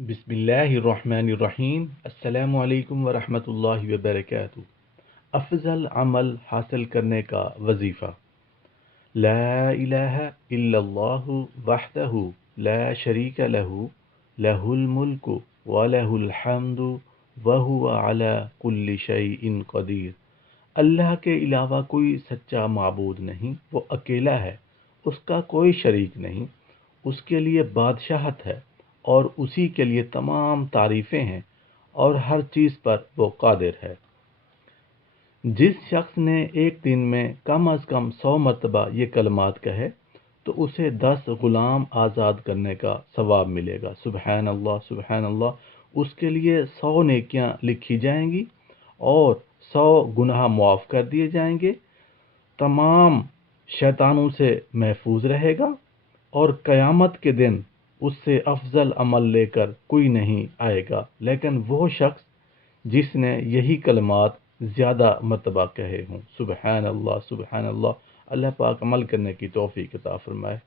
बिस्मिल्लाहिर्रहमानिर्रहीम। अस्सलामु अलैकुम वरहमतुल्लाहि वबरकातुहू। अफजल अमल हासिल करने का वजीफ़ा। ला इलाहा इल्लल्लाहु वहदहु ला शरीका लहू लहुल मुल्कु व लहुल हम्दु व हुवा अला कुल्लि शैइन क़दीर। अल्लाह के अलावा कोई सच्चा माबूद नहीं, वो अकेला है, उसका कोई शरीक नहीं, उसके लिए बादशाहत है और उसी के लिए तमाम तारीफ़ें हैं और हर चीज़ पर वो कादिर है। जिस शख्स ने एक दिन में कम अज़ कम 100 मरतबा ये कलमात कहे तो उसे 10 ग़ुलाम आज़ाद करने का सवाब मिलेगा। सुबहान अल्लाह सुबहान अल्लाह। उसके लिए 100 नेकियां लिखी जाएंगी और 100 गुनाह मुआफ़ कर दिए जाएंगे। तमाम शैतानों से महफूज रहेगा और क़यामत के दिन उससे अफजल अमल लेकर कोई नहीं आएगा, लेकिन वो शख्स जिसने यही कलमात ज़्यादा मरतबा कहे हों। सुबहान अल्लाह सुबहान अल्लाह। अल्लाह पाक अमल करने की तौफीक अता फरमाए।